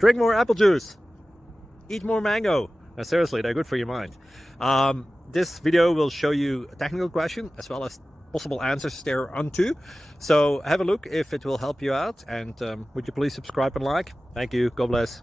Drink more apple juice. Eat more mango. No, seriously, they're good for your mind. This video will show you a technical question as well as possible answers thereunto. So have a look if it will help you out, and would you please subscribe and like? Thank you. God bless.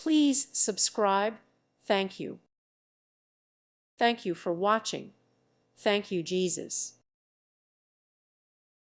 Please subscribe. Thank you. Thank you for watching. Thank you, Jesus.